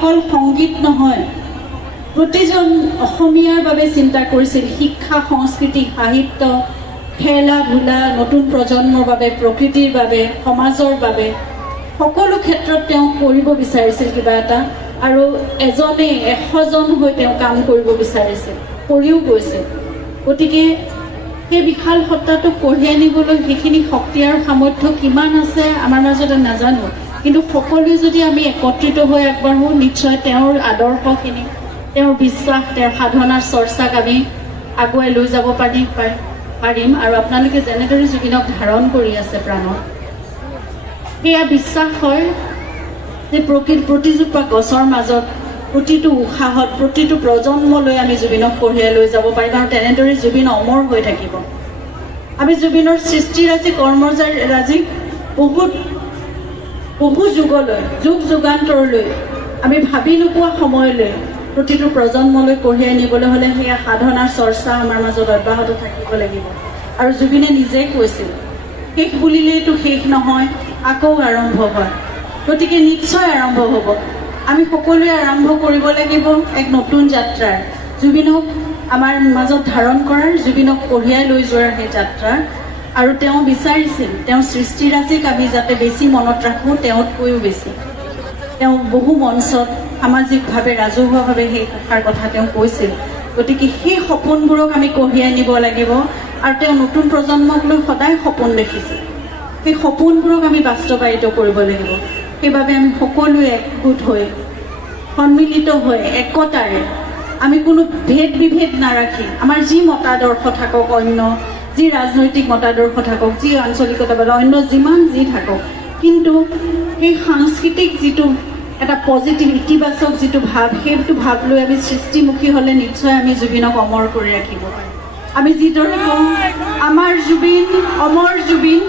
অকল সংগীত নহয়, প্ৰতিজন অসমীয়াৰ বাবে চিন্তা কৰিছিল। শিক্ষা, সংস্কৃতি, সাহিত্য, খেলা ধূলা, নতুন প্ৰজন্মৰ বাবে, প্ৰকৃতিৰ বাবে, সমাজৰ বাবে সকলো ক্ষেত্ৰত তেওঁ কৰিব বিচাৰিছিল কিবা এটা। আৰু এজনে 100জন হৈ তেওঁ কাম কৰিব বিচাৰিছিল, কৰিও গৈছিল। গতিকে সেই বিশাল সত্তাটোক কঢ়িয়াই আনিবলৈ সেইখিনি শক্তি আৰু সামৰ্থ্য কিমান আছে আমাৰ মাজতে নাজানো, কিন্তু সকলোৱে যদি আমি একত্ৰিত হৈ আগবাঢ়ো, নিশ্চয় তেওঁৰ আদৰ্শখিনি, তেওঁৰ বিশ্বাস, তেওঁৰ সাধনাৰ চৰ্চাক আমি আগুৱাই লৈ যাব পাৰিম। আৰু আপোনালোকে যেনেদৰে জুবিনক ধাৰণ কৰি আছে প্ৰাণত, সেয়া বিশ্বাস হয় যে প্ৰতিজোপা গছৰ মাজত, প্ৰতিটো উশাহত, প্ৰতিটো প্ৰজন্মলৈ আমি জুবিনক কঢ়িয়াই লৈ যাব পাৰিম। আৰু তেনেদৰে জুবিন অমৰ হৈ থাকিব। আমি জুবিনৰ সৃষ্টিৰাজি, কৰ্মৰাজিক বহু যুগলৈ, যুগ যুগান্তৰলৈ, আমি ভাবি নোপোৱা সময়লৈ, প্ৰতিটো প্ৰজন্মলৈ কঢ়িয়াই নিবলৈ হ'লে সেয়া সাধনাৰ চৰ্চা আমাৰ মাজত অব্যাহত থাকিব লাগিব। আৰু জুবিনে নিজে কৈছিল, শেষ বুলিলেইতো শেষ নহয়, আকৌ আৰম্ভ হয়। গতিকে নিশ্চয় আৰম্ভ হ'ব। আমি সকলোৱে আৰম্ভ কৰিব লাগিব এক নতুন যাত্ৰাৰ, জুবিনক আমাৰ মাজত ধাৰণ কৰাৰ, জুবিনক কঢ়িয়াই লৈ যোৱাৰ সেই যাত্ৰা। আৰু তেওঁ বিচাৰিছিল, তেওঁৰ সৃষ্টিৰাজিক আমি যাতে বেছি মনত ৰাখোঁ, তেওঁতকৈও বেছি। তেওঁ বহু মঞ্চত সামাজিকভাৱে, ৰাজহুৱাভাৱে সেই কথাৰ কথা তেওঁ কৈছিল। গতিকে সেই সপোনবোৰক আমি কঢ়িয়াই নিব লাগিব। আৰু তেওঁ নতুন প্ৰজন্মক লৈ সদায় সপোন দেখিছিল। সেই সপোনবোৰক আমি বাস্তৱায়িত কৰিব লাগিব। সেইবাবে আমি সকলোৱে একগোট হৈ, সন্মিলিত হৈ, একতাৰে, আমি কোনো ভেদ বিভেদ নাৰাখি, আমাৰ যি মতাদৰ্শ থাকক, অন্য যি ৰাজনৈতিক মতাদৰ্শ থাকক, যি আঞ্চলিকতা বা অন্য যিমান যি থাকক, কিন্তু সেই সাংস্কৃতিক যিটো এটা পজিটিভ, ইতিবাচক যিটো ভাৱ, সেইটো ভাৱ লৈ আমি সৃষ্টিমুখী হ'লে নিশ্চয় আমি জুবিনক অমৰ কৰি ৰাখিব পাৰিম। আমি যিদৰে কওঁ, আমাৰ জুবিন, অমৰ জুবিন,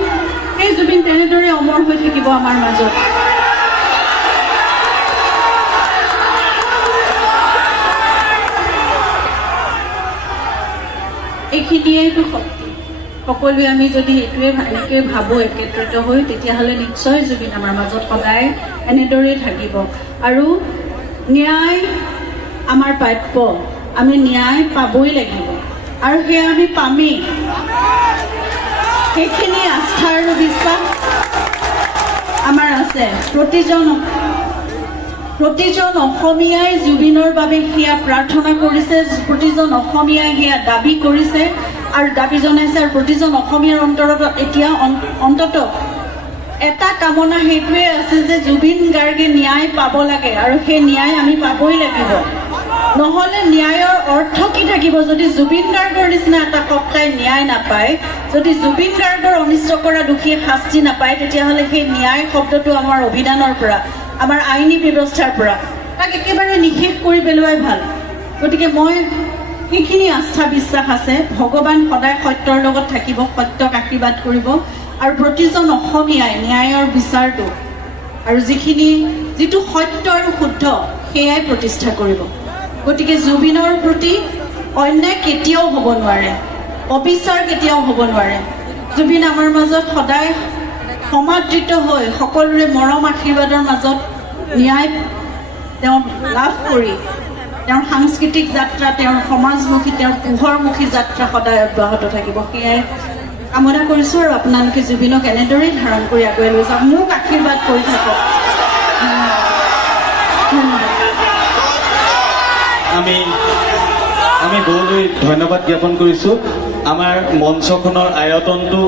সেই জুবিন তেনেদৰে অমৰ হৈ থাকিব আমাৰ মাজত। এইখিনিয়েইতো শক্তি। সকলোৱে আমি যদি এনেকৈ ভাবোঁ একত্ৰিত হৈ, তেতিয়াহ'লে নিশ্চয় জুবিন আমাৰ মাজত সদায় এনেদৰেই থাকিব। আৰু ন্যায় আমাৰ প্ৰাপ্য, আমি ন্যায় পাবই লাগিব। আৰু সেয়া আমি পামেই। সেইখিনি আস্থা আৰু বিশ্বাস আমাৰ আছে। প্ৰতিজন অসমীয়াই জুবিনৰ বাবে সেয়া প্ৰাৰ্থনা কৰিছে, প্ৰতিজন অসমীয়াই সেয়া দাবী কৰিছে আৰু দাবী জনাইছে। আৰু প্ৰতিজন অসমীয়াৰ অন্তৰত এতিয়া অন্তত এটা কামনা সেইটোৱে আছে যে জুবিন গাৰ্গে ন্যায় পাব লাগে। আৰু সেই ন্যায় আমি পাবই লাগিব। নহ'লে ন্যায়ৰ অৰ্থ কি থাকিব? যদি জুবিন গাৰ্গৰ নিচিনা এটা সত্তাই ন্যায় নাপায়, যদি জুবিন গাৰ্গৰ অনিষ্ট কৰা দোষীয়ে শাস্তি নাপায়, তেতিয়াহ'লে সেই ন্যায় শব্দটো আমাৰ অভিধানৰ পৰা, আমাৰ আইনী ব্যৱস্থাৰ পৰা তাক একেবাৰে নিষেধ কৰি পেলোৱাই ভাল। গতিকে মই সেইখিনি আস্থা বিশ্বাস আছে। ভগৱান সদায় সত্যৰ লগত থাকিব, সত্যক আশীৰ্বাদ কৰিব। আৰু প্ৰতিজন অসমীয়াই ন্যায়ৰ বিচাৰটো আৰু যিটো সত্য আৰু শুদ্ধ, সেয়াই প্ৰতিষ্ঠা কৰিব। গতিকে জুবিনৰ প্ৰতি অন্যায় কেতিয়াও হ'ব নোৱাৰে, অবিচাৰ কেতিয়াও হ'ব নোৱাৰে। জুবিন আমাৰ মাজত সদায় সমাদৃত হৈ, সকলোৰে মৰম আশীৰ্বাদৰ মাজত ন্যায় তেওঁ লাভ কৰি, তেওঁৰ সাংস্কৃতিক যাত্ৰা, তেওঁৰ সমাজমুখী, তেওঁৰ পোহৰমুখী যাত্ৰা সদায় অব্যাহত থাকিব। সেয়াই কামনা কৰিছোঁ। আৰু আপোনালোকে জুবিনক এনেদৰেই ধাৰণ কৰি আগুৱাই লৈ যাওক, মোক আশীৰ্বাদ কৰি থাকক। আমি বহুলৈ ধন্যবাদ জ্ঞাপন কৰিছোঁ। আমাৰ মঞ্চখনৰ আয়তনটো